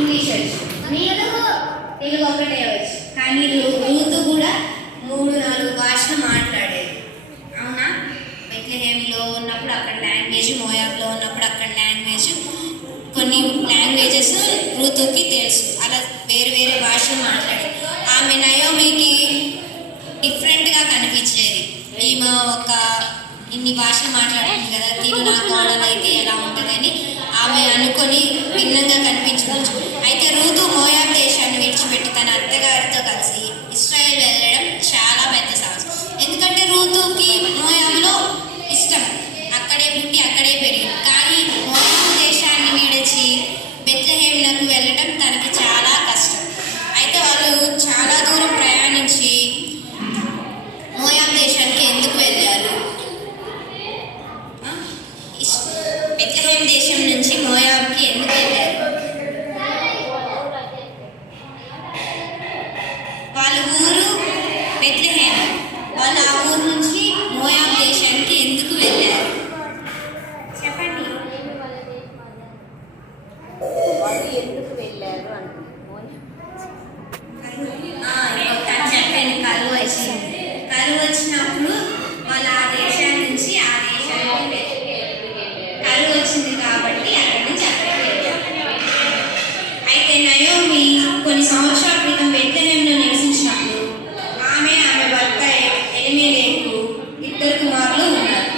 English వచ్చు, మీరు తెలుగు ఒకటే వచ్చు. కానీ రూతు కూడా 3-4 భాషలు మాట్లాడేది. అవునా? బెత్లెహేంలో ఉన్నప్పుడు అక్కడ లాంగ్వేజ్, మోయాబ్లో ఉన్నప్పుడు అక్కడ లాంగ్వేజ్, కొన్ని లాంగ్వేజెస్ రూతుకి తెలుసు. అలా వేరు వేరే భాషలు మాట్లాడేది. ఆమె నయోమికి డిఫరెంట్గా కనిపించేది. ఈమె ఒక ఇన్ని భాషలు మాట్లాడుతుంది కదా, తిను నా కోడలు అయితే ఎలా ఉంటుందని ఆమె అనుకొని భిన్నంగా కనిపించవచ్చు. అయితే రూతు మోయాబ్ దేశాన్ని విడిచిపెట్టి తన అత్తగారితో కలిసి ఇశ్రాయేల్ వెళ్ళడం చాలా పెద్ద సాహసం. ఎందుకంటే రూతుకి మోయాబులో ఇష్టం, అక్కడే పుట్టి అక్కడే పెరిగింది. కానీ మోయాబు దేశాన్ని విడిచి బెత్లెహేమునకు వెళ్ళడం తనకి చాలా కష్టం. అయితే వాళ్ళు చాలా దూరం ప్రయాణించి మోయాబు దేశానికి ఎందుకు వెళ్ళారు? బెత్లెహేం దేశం నుంచి మోయాబుకి ఎందుకు వెళ్ళారు? వాళ్ళ ఊరు బెత్లెహేం. వాళ్ళు ఆ ఊరు నుంచి మోయాబు దేశానికి ఎందుకు వెళ్ళారు చెప్పండి. వాళ్ళు ఎందుకు వెళ్ళారు చెప్పండి. కరువు వచ్చింది. కరువు వచ్చినప్పుడు వాళ్ళు ఆ దేశం నుంచి ఆ దేశానికి కరువు వచ్చింది కాబట్టి అక్కడి నుంచి అక్కడికి వెళ్ళారు. అయితే నయోమి కొన్ని సంవత్సరాల క్రితం బెత్లెహేంలో నివసించినప్పుడు ఆమె భర్త ఎలీమెలెకు 2 కుమారులు ఉన్నారు.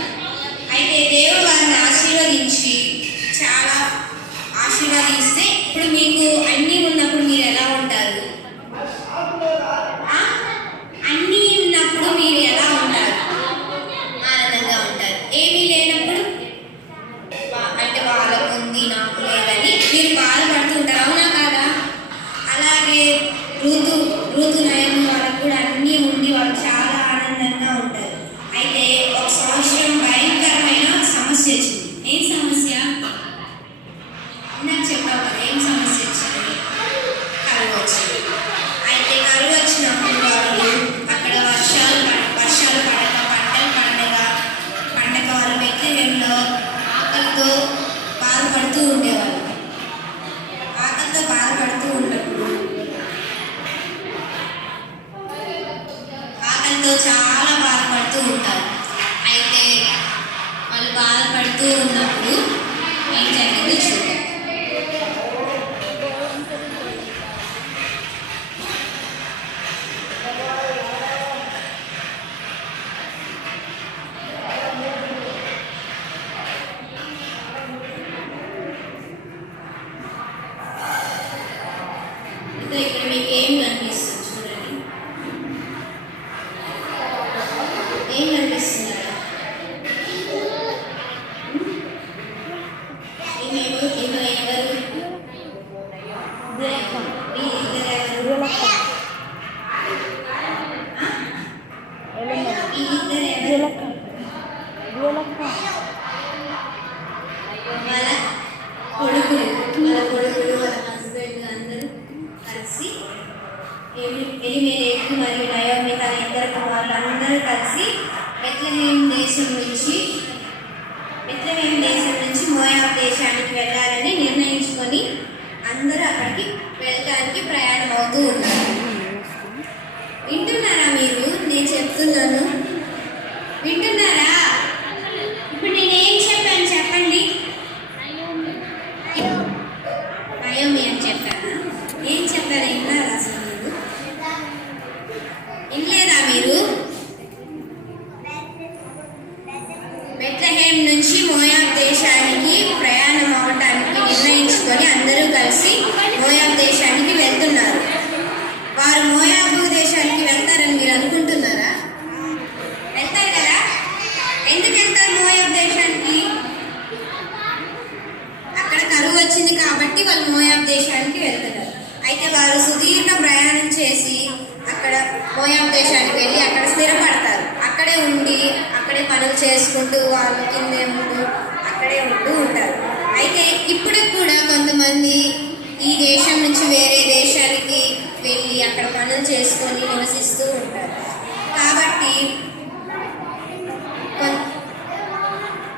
అయితే దేవుడు వారిని ఆశీర్వదించి చాలా ఆశీర్వదిస్తే ఇప్పుడు మీకు అన్నీ ఉన్నప్పుడు మీరు ఎలా ఉంటారు? అన్నీ ఉన్నప్పుడు మీరు ఎలా ఉంటారు? ఆనందంగా ఉంటారు. ఏమీ లేనప్పుడు అంటే వాళ్ళకు ఉంది నాకు లేదని మీరు బాధపడుతుంటారు. అవునా కాదా? అలాగే ఋతు నయం వాళ్ళకు కూడా అన్నీ ఉండి వాళ్ళు చాలా ఆనందంగా ఉంటారు. అయితే ఒక సంవత్సరం భయంకరమైన సమస్య వచ్చింది. ఏం సమస్య? నాకు చెప్పావు కదా, ఏం సమస్య వచ్చింది? కరువు వచ్చింది. అయితే కరువు వచ్చినప్పుడు వాళ్ళు అక్కడ వర్షాలు పడక పండగ వాళ్ళు బెత్లెహేంలో ఆకలితో బాధపడుతూ ఉండేవాళ్ళు. ఆకలితో చాలా బాధపడుతూ ఉంటారు. అయితే వాళ్ళు బాధపడుతూ ఉన్నప్పుడు ఏం జరిగిందో చూద్దాం. ఇక్కడ మీకు ఏం కనిపిస్తుంది చూడండి. ఏం కనిపిస్తుంది? ఎవరు? వాళ్ళ కొడుకులు వాళ్ళ హస్బెండ్ అందరూ కలిసి ఎలీమెలెకు మరియు నయోమి తన 2 కుమారులు అందరూ కలిసి బెత్లెహేం దేశం నుంచి మోయాబు దేశానికి వెళ్ళాలని నిర్ణయించుకొని అందరూ అక్కడికి వెళ్ళడానికి ప్రయాణం అవుతూ ఉన్నారు. వింటున్నారా మీరు? నేను చెప్తున్నాను, వింటున్నారా? ఇప్పుడు నేను ఏం చెప్పాను చెప్పండి. నయోమి అని చెప్పానా? ఏం చెప్పాను? విన్నారా అసలు మీరు? వినలేదా మీరు? బెత్లెహేం నుంచి మోయాబు దేశానికి ప్రయాణం అవడానికి నిర్ణయించుకొని అందరూ కలిసి మోయాబు దేశానికి వెళ్తున్నారు. వారు మోయాబు దేశానికి వెళ్తారని మీరు అనుకుంటున్నారా? వెళ్తారు కదా. ఎందుకు వెళ్తారు మోయాబు దేశానికి? అక్కడ కరువు వచ్చింది కాబట్టి వాళ్ళు మోయాబు దేశానికి వెళ్తున్నారు. అయితే వారు సుదీర్ఘ ప్రయాణం చేసి అక్కడ మోయాబు దేశానికి వెళ్ళి అక్కడ స్థిరపడతారు. అక్కడే ఉండి అక్కడే పనులు చేసుకుంటూ వాళ్ళు కిందే అక్కడే ఉంటారు. అయితే ఇప్పుడు కూడా కొంతమంది ఈ దేశం నుంచి వేరే దేశానికి వెళ్ళి అక్కడ పనులు చేసుకొని నివసిస్తూ ఉంటారు.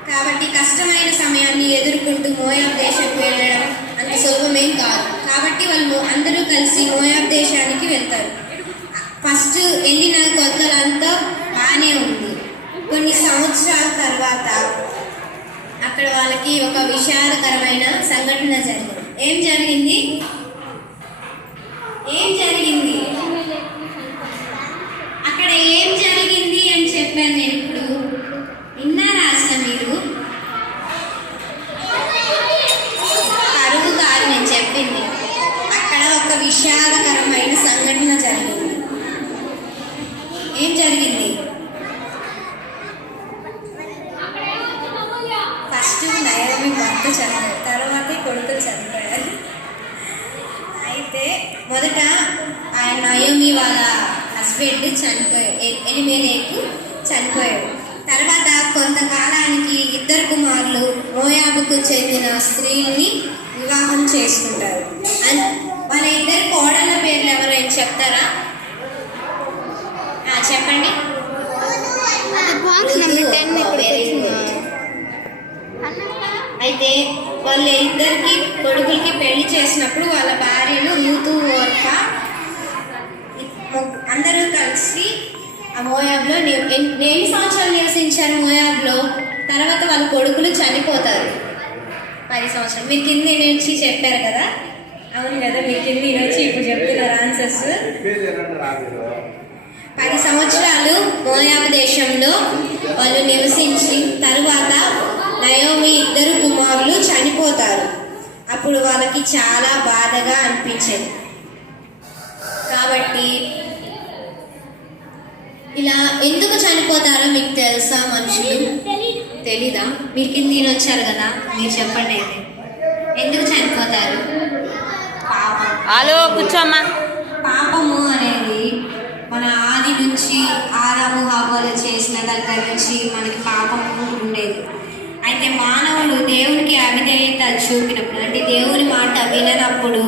కాబట్టి కష్టమైన సమయాన్ని ఎదుర్కొంటూ మోయాబు దేశానికి వెళ్ళడం అంత సులభమేం కాదు. కాబట్టి వాళ్ళు అందరూ కలిసి మోయాబ్ దేశానికి వెళ్తారు. ఫస్ట్ వెళ్ళిన కొత్తలంతా బాగానే ఉంది. కొన్ని సంవత్సరాల తర్వాత అక్కడ వాళ్ళకి ఒక విషాదకరమైన సంఘటన జరిగింది. ఏం జరిగింది? అక్కడ ఏం జరిగింది అని చెప్పాను నేను. ఇప్పుడు విన్నారా అసలు మీరు? కరువు కాదు నేను చెప్పింది. అక్కడ ఒక విషాదకరమైన సంఘటన జరిగింది. ఏం జరిగింది? ఫస్ట్ నయోమి భర్త చనిపోయారు, తర్వాత కొడుకులు చనిపోయారు. అయితే మొదట ఆయన నయోమి వాళ్ళ హస్బెండ్ చనిపోయాడు, ఎలిమెలెకు చనిపోయాడు. తర్వాత కొంతకాలానికి 2 కుమారులు మోయాబుకు చెందిన స్త్రీని వివాహం చేసుకుంటారు. వాళ్ళ 2 కోడళ్ళ పేర్లు ఎవరైనా చెప్తారా? చెప్పండి. అయితే వాళ్ళ 2 కొడుకులకి పెళ్లి చేసినప్పుడు వాళ్ళ భార్యలు రూతు, ఓర్పా అందరూ కలిసి ఆ మోయాబ్లో ఎన్ని సంవత్సరాలు నివసించారు మోయాబ్లో. తర్వాత వాళ్ళ కొడుకులు చనిపోతారు 10 సంవత్సరాలు. మీరు కింద నుంచి చెప్పారు కదా, అవును కదా, మీరు కింద వచ్చి ఇప్పుడు చెప్తున్నారు ఆన్సర్స్. 10 సంవత్సరాలు మోయాబు దేశంలో వాళ్ళు నివసించి తరువాత నయోమి 2 కుమారులు చనిపోతారు. అప్పుడు వాళ్ళకి చాలా బాధగా అనిపించింది. కాబట్టి ఇలా ఎందుకు చనిపోతారో మీకు తెలుసా? మనుషులు తెలీదా? మీరు కింద వచ్చారు కదా, మీరు చెప్పండి. అయితే ఎందుకు చనిపోతారు? పాపం. హలో కూర్చోమ్మా. పాపము అనేది మన ఆది నుంచి ఆదాము హవ్వలు చేసిన దగ్గర నుంచి మనకి పాపము ఉండేది. అయితే మానవులు దేవునికి అవిధేయత చూపినప్పుడు, అంటే దేవుని మాట విననప్పుడు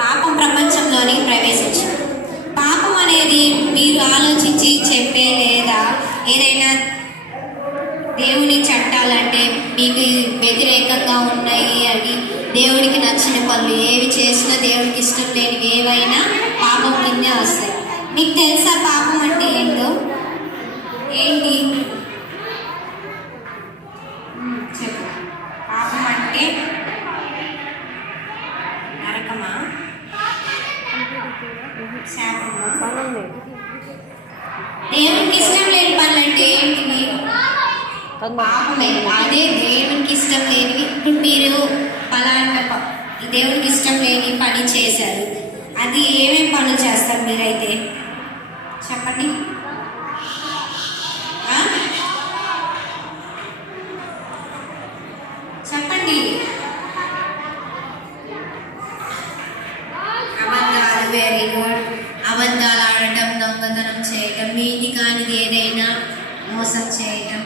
పాపం ప్రపంచంలోనికి ప్రవేశించింది. పాపం అనేది మీరు ఆలోచించి చెప్పే లేదా ఏదైనా దేవుని చట్టాలంటే మీకు వ్యతిరేకంగా ఉన్నాయి అని దేవుడికి నచ్చిన పనులు ఏవి చేసినా దేవుడికి ఇష్టం లేనివి ఏవైనా పాపం కిందే వస్తాయి. మీకు తెలుసా పాపం అంటే ఏంటో? ఏంటి చెప్పు. పాపం అంటే నరకమా, శాపమా? దేవునికి ఇష్టం లేని పనులు అంటే ఏంటివి? పాపమే. అదే దేవునికి ఇష్టం లేనివి. ఇప్పుడు మీరు పలానా దేవునికి ఇష్టం లేని పని చేశారు, అది ఏమేమి పనులు చేస్తారు మీరైతే చెప్పండి. చెప్పండి. అబద్ధాలు, వెరీ గుడ్. అబద్ధాలు ఆడటం, దొంగతనం చేయటం, మీది కానిది ఏదైనా మోసం చేయటం,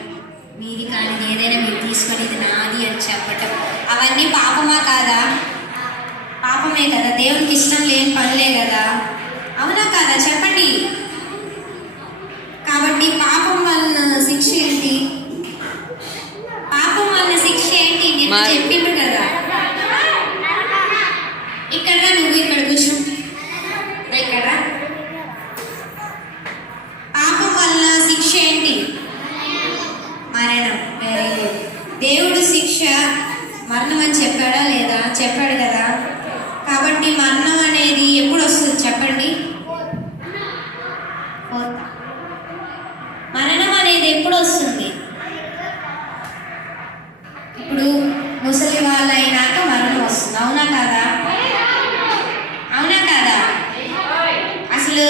మీది కానిది ఏదైనా మీరు తీసుకొని ఇది నాది అని చెప్పటం, అవన్నీ పాపమా కాదా? పాపమే కదా, దేవునికి ఇష్టం లేని పనులే కదా, అవునా కాదా? చెప్పండి. కాబట్టి పాపం వలన శిక్ష ఏంటి? పాపం వలన శిక్ష ఏంటి? నేను చెప్పిండ్రు కదా. ఇక్కడ నువ్వు ఇక్కడ కూర్చో. ఇక్కడ పాపం వలన శిక్ష ఏంటి? మరణం. Very good. దేవుడు శిక్ష మరణం అని చెప్పాడా లేదా? చెప్పాడు కదా. కాబట్టి మరణం అనేది ఎప్పుడు వస్తుంది చెప్పండి? మరణం అనేది ఎప్పుడు వస్తుంది? ఇప్పుడు ముసలి వాళ్ళు అయినాక మరణం వస్తుంది, అవునా కాదా? అవునా కాదా? అసలు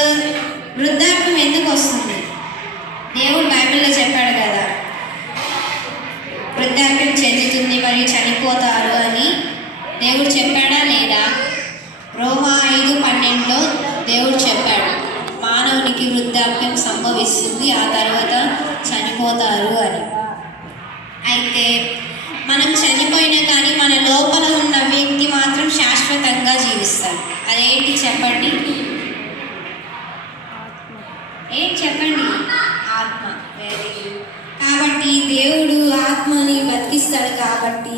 వృద్ధాప్యం ఎందుకు వస్తుంది? దేవుడు బైబిల్లో చెప్పాడు కదా, వృద్ధాప్యం చెందుతుంది మరియు చనిపోతారు అని దేవుడు చెప్పాడా లేదా? రోమా 5:12 దేవుడు చెప్పాడు, మానవునికి వృద్ధాప్యం సంభవిస్తుంది, ఆ తర్వాత చనిపోతారు అని. అయితే మనం చనిపోయినా కానీ మన లోపల ఉన్న వ్యక్తి మాత్రం శాశ్వతంగా జీవిస్తాడు. అదేంటి చెప్పండి? ఏం చెప్పండి? ఆత్మ. Very good. కాబట్టి దేవుడు ఆత్మని బతికిస్తాడు. కాబట్టి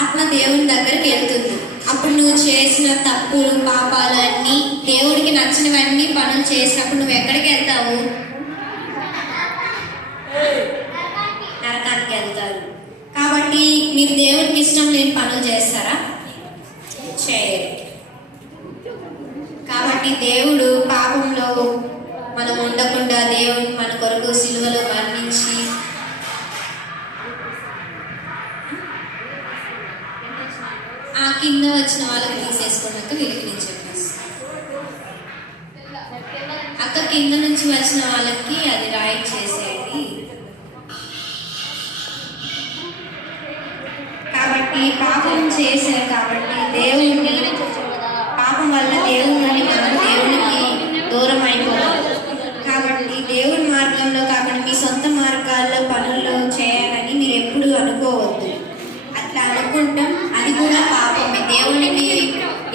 ఆత్మ దేవుని దగ్గరికి వెళ్తుంది. అప్పుడు నువ్వు చేసిన తప్పులు పాపాలన్నీ దేవుడికి నచ్చినవన్నీ పనులు చేసినప్పుడు నువ్వు ఎక్కడికి వెళ్తావు? నరకానికి వెళ్తారు. కాబట్టి మీరు దేవుడికి ఇష్టం లేని పనులు చేస్తారా? చేయరు. కాబట్టి దేవుడు పాపంలో మనం ఉండకుండా దేవుడు మన కొరకు సిలువలో మరణించి ఆ కింద వచ్చిన వాళ్ళకి తీసేసుకున్నాక వీళ్ళకి నేను చెప్పేసి అక్క కింద నుంచి వచ్చిన వాళ్ళకి అది రైట్ చేసేది. కాబట్టి పాపం చేశారు కాబట్టి దేవుడిని పాపం వల్ల దేవుడిని మనం దేవునికి దూరం అయిపోతాం. కాబట్టి దేవుడి మార్గంలో కాకుండా మీ సొంత మార్గాల్లో పనులు చేయాలని మీరు ఎప్పుడు అనుకోవద్దు. అట్లా అనుకుంటాం, అది కూడా పాపమే. దేవుడికి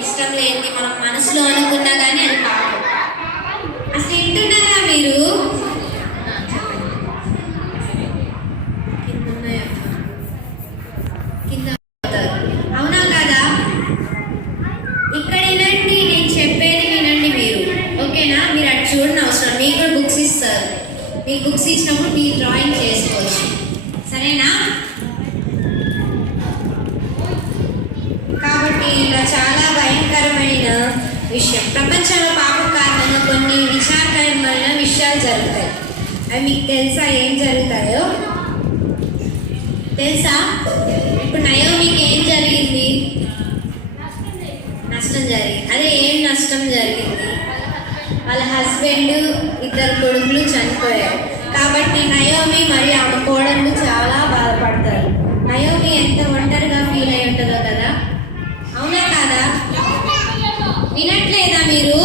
ఇష్టం లేనిది మనం మనసులో అనుకున్నా కానీ అది పాపం. అసలు వింటున్నారా మీరు? కింద అవునా కదా? ఇక్కడ వినండి, నేను చెప్పేది వినండి మీరు, ఓకేనా? మీరు అటు చూడని అవసరం. మీకు కూడా బుక్స్ ఇస్తారు. మీకు బుక్స్ ఇచ్చినప్పుడు మీరు డ్రాయింగ్ చేసుకోవచ్చు, సరేనా? కాబట్టి ఇలా చాలా భయంకరమైన విషయం. ప్రపంచంలో పాపం కారణంగా కొన్ని విచారకరమైన విషయాలు జరుగుతాయి. అవి మీకు తెలుసా? ఏం జరుగుతాయో తెలుసా? ఇప్పుడు నయోమికి ఏం జరిగింది? నష్టం జరిగింది. అదే ఏం నష్టం జరిగింది? వాళ్ళ హస్బెండ్, 2 కొడుకులు చనిపోయారు. కాబట్టి నయోమి మరియు ఆమె కోడళ్ళు చాలా బాధపడతారు. నయోమి ఎంత ఒంటరిగా ఫీల్ అయి ఉంటుందో కదా, అవునా కాదా? వినట్లేదా మీరు?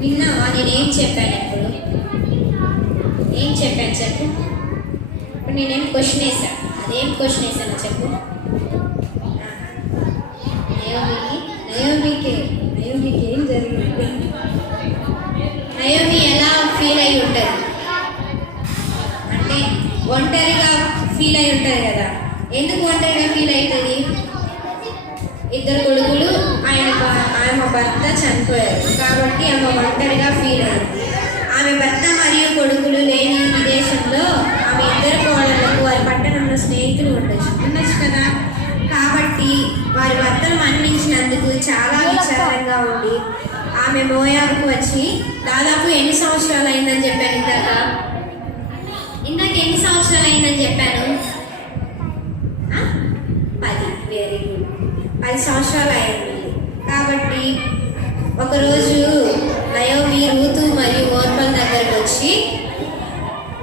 విన్నావా నేనేం చెప్పాను? ఇప్పుడు ఏం చెప్పాను చెప్పు. ఇప్పుడు నేనేం క్వశ్చన్ వేసాను, అదేం క్వశ్చన్ వేసాను చెప్పు. నయోమికి ఏం జరిగింది? నయోమి ఎలా ఫీల్ అయి ఉంటుంది అంటే ఒంటరిగా ఫీల్ అయి ఉంటుంది కదా. ఎందుకు ఒంటరిగా ఫీల్ అవుతుంది? 2 కొడుకులు ఆమె భర్త చనిపోయారు కాబట్టి ఆమె ఒంటరిగా ఫీల్ అయింది. ఆమె భర్త మరియు కొడుకులు లేని విదేశంలో ఆమె 2 కోడళ్లకు వారి పట్టణంలో స్నేహితులు ఉండొచ్చు కదా. కాబట్టి వారి భర్తను మరణించినందుకు చాలా విచారంగా ఉండి ఆమె మోయాబుకు వచ్చి దాదాపు ఎన్ని సంవత్సరాలు అయిందని చెప్పాను ఇందాక ఎన్ని సంవత్సరాలు అయిందని చెప్పాను? 10. Very good. 10 సంవత్సరాలు అయింది. కాబట్టి ఒకరోజు నయోమి రూతు మరియు ఓర్పల దగ్గరకు వచ్చి,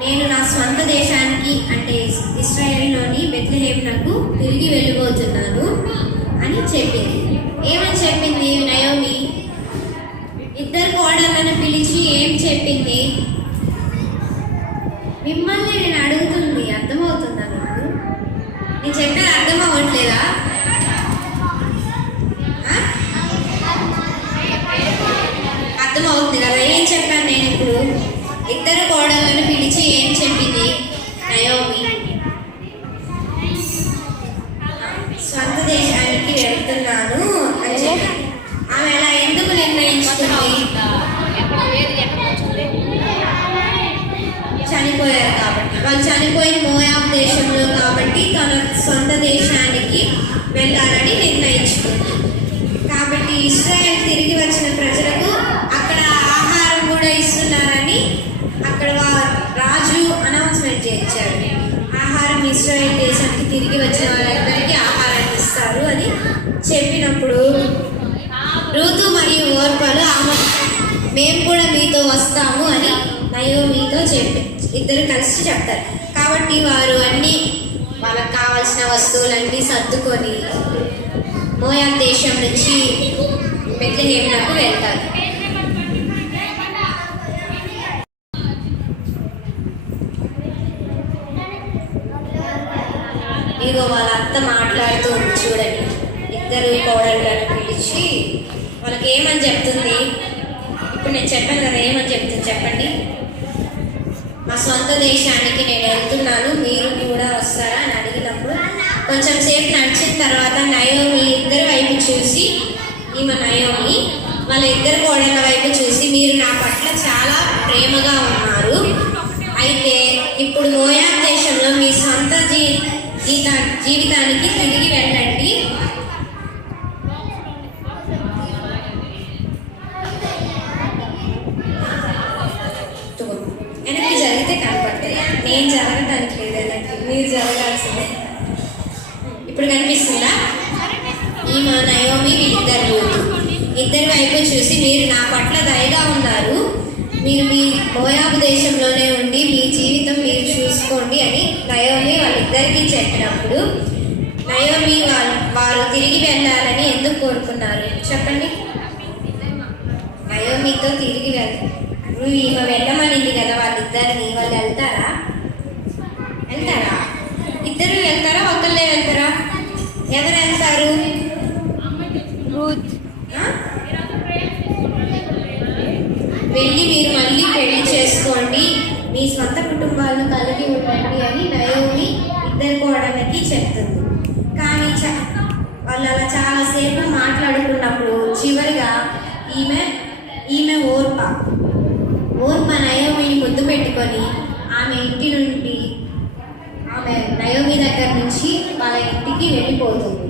నేను నా స్వంత దేశానికి అంటే ఇశ్రాయేలులోని బెత్లెహేమునకు తిరిగి వెళ్ళిపోతున్నాను అని చెప్పింది. ఏమని చెప్పింది నయోమి? 2 కోడళ్ళను పిలిచి ఏం చెప్పింది? మిమ్మల్ని నేను అడుగుతుంది, అర్థమవుతుందా మీకు? నేను చెప్పేది అర్థం అవ్వట్లేదా? అర్థమవుతుంది కదా ఏం చెప్పాను నేను ఇప్పుడు? 2 కోడళ్ళను పిలిచి ఏం చెప్పింది నయోమి? స్వంత దేశానికి వెళ్తున్నాను అని చెప్పింది. ఆమె అలా ఎందుకు నిర్ణయించుకుంది? చనిపోయారు కాబట్టి. వాళ్ళు చనిపోయిన మోయాబ్ దేశంలో కాబట్టి తన సొంత దేశానికి వెళ్ళాలని నిర్ణయించుకుంది. కాబట్టి ఇశ్రాయేల్ తిరిగి వచ్చిన ప్రజలకు అక్కడ ఆహారం కూడా ఇస్తున్నారని అక్కడ రాజు అనౌన్స్మెంట్ చేయించారు. ఆహారం ఇశ్రాయేల్ దేశానికి తిరిగి వచ్చిన వాళ్ళందరికీ ఆహారాన్ని ఇస్తారు అని చెప్పినప్పుడు రూతు మరియు ఓర్పలు మేము కూడా మీతో వస్తాము అని నయోమితో చెప్పి 2 కలిసి చెప్తారు. కాబట్టి వారు అన్నీ వాళ్ళకి కావాల్సిన వస్తువులన్నీ సర్దుకొని మోయాబ్ దేశం నుంచి బెత్లెహేమునకు వెళ్తారు. ఇదిగో వాళ్ళ అత్త మాట్లాడుతూ ఉంది చూడండి. 2 కోడళ్ళను పిలిచి వాళ్ళకి ఏమని చెప్తుంది? ఇప్పుడు నేను చెప్పాను కదా ఏమని చెప్తుంది చెప్పండి. మా సొంత దేశానికి నేను వెళ్తున్నాను, మీరు కూడా వస్తారా అని అడిగినప్పుడు కొంచెం సేపు నడిచిన తర్వాత వాళ్ళ ఇద్దరు కోడళ్ళ వైపు చూసి మీరు నా పట్ల చాలా ప్రేమగా ఉన్నారు. అయితే ఇప్పుడు మోయాబ్ దేశంలో మీ సొంత జీవితానికి తిరిగి వెళ్ళండి. వెనక్కి జరిగితే కనపడతాయి. నేను జరగడానికి లేదు, వెనక్కి మీరు జరగాల్సిందే. ఇప్పుడు కనిపిస్తుందా? ఈమె నయోమి, వీళ్ళిద్దరు ఇద్దరి వైపు చూసి మీరు నా పట్ల దయగా ఉన్నారు. మీరు మీ మోయాబు దేశంలోనే ఉండి మీ జీవితం మీరు చూసుకోండి అని నయోమి వాళ్ళిద్దరికీ చెప్పినప్పుడు నయోమి వారు తిరిగి వెళ్ళాలని ఎందుకు కోరుకున్నారు చెప్పండి? నయోమితో తిరిగి వెళ్తారు. ఈమె వెళ్ళమనింది కదా వాళ్ళిద్దరిని, వాళ్ళు వెళ్తారా? ఇద్దరు వెళ్తారా? ఒకళ్ళే వెళ్తారా? ఎవరు వెళ్తారు? వెళ్ళి మీరు మళ్ళీ పెళ్లి చేసుకోండి, మీ స్వంత కుటుంబాలను కలిగి ఉండండి అని నయోమి ఇద్దరు కోడళ్ళకి చెప్తుంది. కానీ వాళ్ళు అలా చాలాసేపు మాట్లాడుకున్నప్పుడు చివరిగా ఈమె ఓర్ప నయోమిని ముద్దు పెట్టుకొని ఆమె ఇంటి నుండి ఆమె నయోమి దగ్గర నుంచి వాళ్ళ ఇంటికి వెళ్ళిపోతుంది.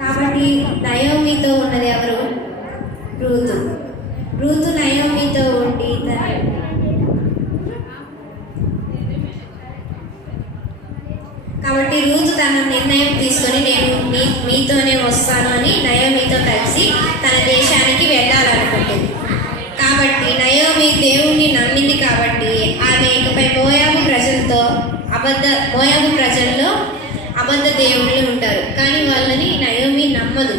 కాబట్టి నయోమితో ఉన్నది ఎవరు? రూతు నయోమితో ఉండి కాబట్టి రూతు తన నిర్ణయం తీసుకొని నేను మీతోనే వస్తాను అని నయోమితో కలిసి తన దేశానికి వెళ్ళాలనుకుంటుంది. కాబట్టి నయోమి దేవుణ్ణి నమ్మింది కాబట్టి ఆమె ఇకపై మోయాబు ప్రజల్లో అబద్ధ దేవుళ్ళు ఉంటారు, కానీ వాళ్ళని నయోమి నమ్మదు.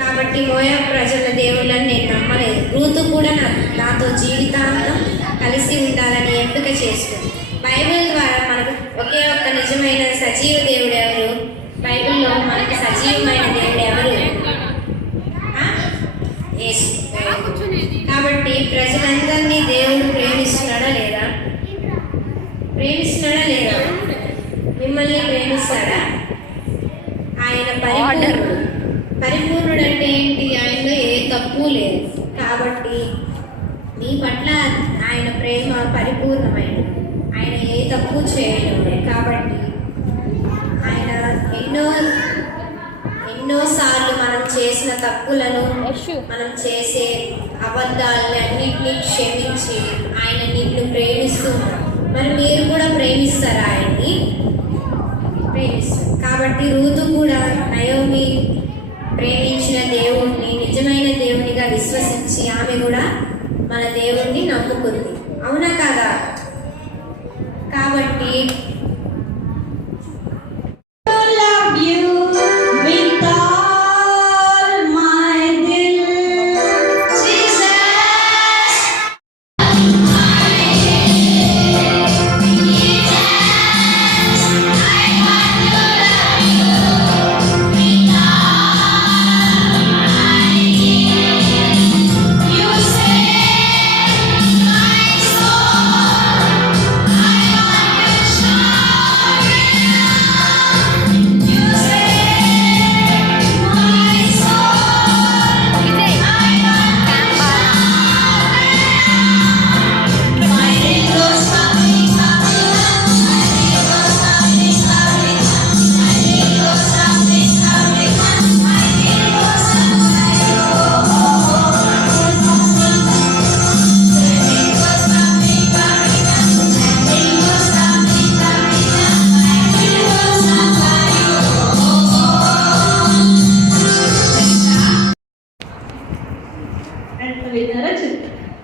కాబట్టి మోయాబు ప్రజల దేవుళ్ళని నేను నమ్మలేదు. రూతు కూడా నాతో జీవితాంతం కలిసి ఉండాలని ఎంపిక చేసుకుంది. బైబిల్ ద్వారా మనకు ఒకే ఒక్క నిజమైన సజీవ దేవుడు ఎవరు? బైబిల్లో మనకి సజీవమైన దేవుడు ఎవరు? యేసు. కాబట్టి ప్రజలందరినీ దేవుడు ప్రేమిస్తున్నాడా లేదా? మిమ్మల్ని ప్రేమిస్తాడా? ఆయన పరిపూర్ణుడు అంటే ఏంటి? ఆయనలో ఏ తప్పు లేదు. కాబట్టి మీ పట్ల ఆయన ప్రేమ పరిపూర్ణమైనది. ఆయన ఏ తప్పు చేయలేదు. కాబట్టి ఆయన ఎన్నోసార్లు మనం చేసిన తప్పులను, మనం చేసే అబద్ధాలన్నింటినీ క్షమించి ఆయన నిన్ను ప్రేమిస్తున్నారు. మరి మీరు కూడా ప్రేమిస్తారా? ఆయన్ని ప్రేమిస్తారు. కాబట్టి రూతు కూడా నయోమి ప్రేమించిన దేవుణ్ణి నిజమైన దేవునిగా విశ్వసించి ఆమె కూడా మన దేవుణ్ణి నమ్ముకుంది. అవునా కాదా? కాబట్టి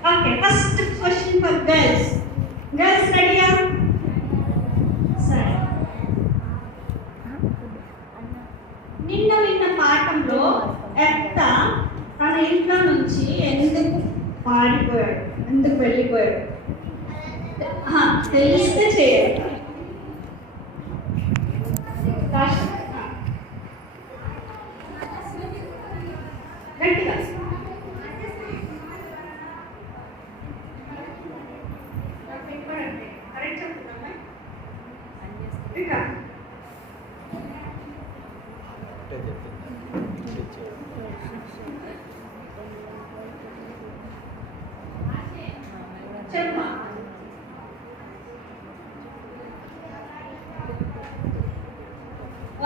Okay, first question for girls. Girls, ready? Sir. నిన్న విన్న పాఠంలో ఎత్త తన ఇంట్లో నుంచి ఎందుకు వెళ్ళిపోయాడు? తెలిస్తే చేయాలి. గట్టిగా చెప్పమ్మా.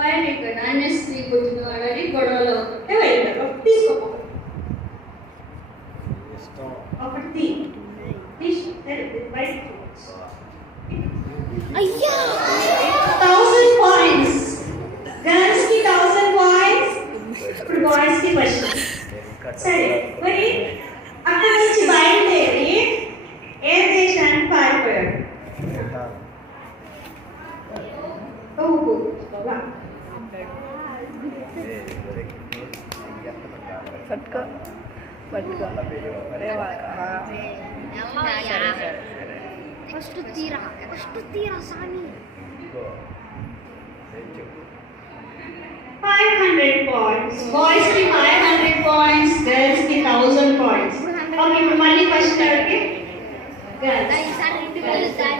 ఆయన ఇక్కడ అన్యస్త్రీ పుట్టిన వాళ్ళని గొడవలో ఉంటే వెళ్తారు. తీసుకో ఒకటి బయట అయ్యా 1000 points. గర్ల్స్ కి 1000 points. ఇప్పుడు బాయ్స్ కి క్వశ్చన్. సరే మరి అక్కడ నుంచి బయలుదేరి ఏ దేశానికి పారిపోయాడు? ఫస్ట్ తీరా సాని 500 points. Boys ki 500 points, girls ki 1000 points. Okay, ఇప్పుడు మళ్ళీ ఫస్ట్ అడిగి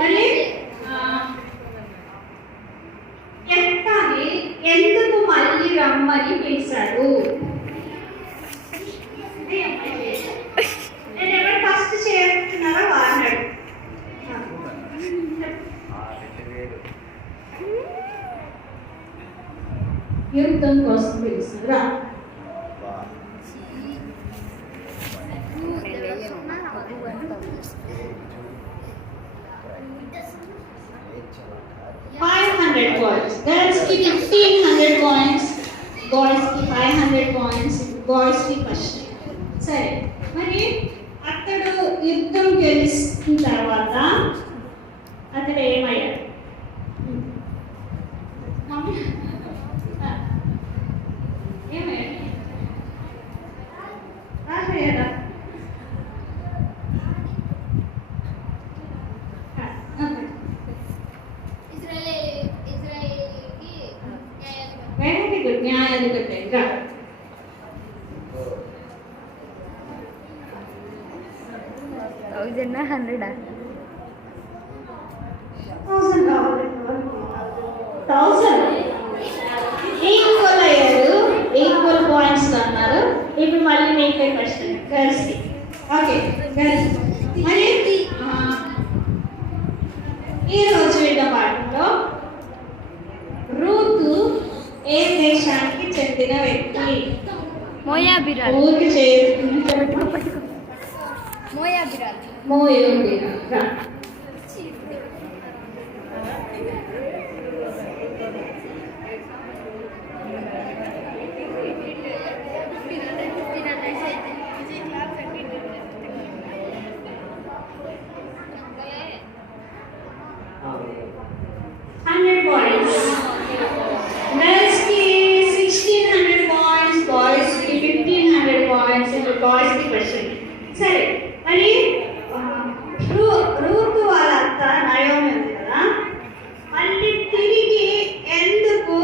మళ్ళీ ఎత్తాని ఎందుకు మళ్ళీ రమ్మని పిలిచాడు? నేను ఎవరు ఫస్ట్ చేస్తున్నారో వాడినాడు. యుద్ధం కోసం పిలుస్తారా? points. Girls ki 1500 points, boys ki 500 points, boys ki first. సరే మరి అతడు యుద్ధం గెలిచిన తర్వాత అతడు ఏమయ్యాడు? ఏమయ్యాడు? రాసేయరా? వెరీ గుడ్, న్యాయాధిపతి. ఇంకా 1000 ఈక్వల్ అయ్యారు, ఈక్వల్ పాయింట్స్ అన్నారు. ఇప్పుడు మళ్ళీ మీకు క్వశ్చన్ గర్ల్స్ కి. ఓకే గర్ల్స్ మరి ఈ రోజు విన్న పాఠంలో రూతు ఏ దేశానికి చెందిన వ్యక్తి? మోయాబిరాల్. ఊరికి చేరుకుని మోయాబిరాల్. మోయాబిరాల్. సరే మరి రూతు వాళ్ళ అత్త నయోమి ఉంది కదా, మళ్ళీ తిరిగి ఎందుకు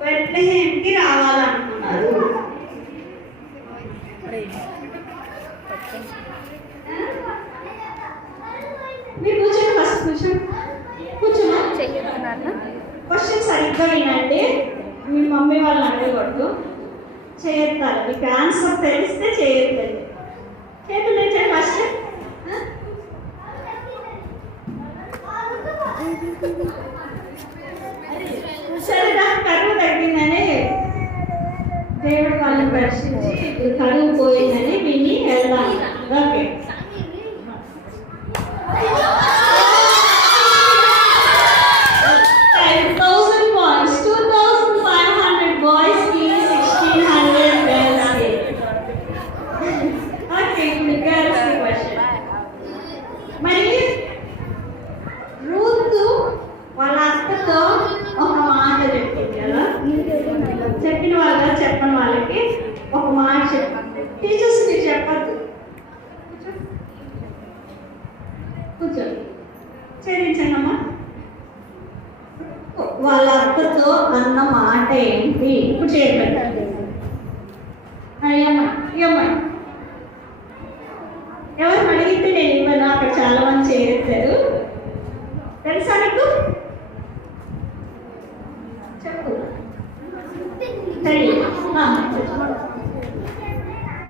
బెత్లెహేమ్కి రావాలనుకున్నారు? మీరు కూర్చోండి, ఫస్ట్ కూర్చోమా. క్వశ్చన్ సరిగ్గా వినండి, మీ మమ్మీ వాళ్ళని అడగకూడదు. చేయొద్దాలి, మీకు ఆన్సర్ తెలిస్తే చేయొద్దండి. చేతులు తెచ్చండి ఫస్ట్. సరే నాకు కరువు తగ్గిందని దేవుడు వాళ్ళని పరిశీలించి కరువు పోయిందని విని వెళ్దాం. Okay 1000 points, 2500 boys ki 1600 girls ki. Okay, girls ki question. మరి రూతు వాళ్ళ అత్తతో ఒక మాట చెప్పింది కదా, చెప్పిన వాళ్ళ చెప్పని వాళ్ళకి ఒక మాట చెప్పండి. టీచర్స్ మీరు చెప్పద్దు, కూర్చోండి, చేయించండి అమ్మా. వాళ్ళ అత్తతో అన్న మాట ఏంటి? ఇప్పుడు చేయకండి. అమ్మాయి ఎవరు అడిగితే నేను ఇవ్వను, అక్కడ చాలా మంది చేస్తారు. తెలుసా నీకు? చెప్పు. తెలియదు.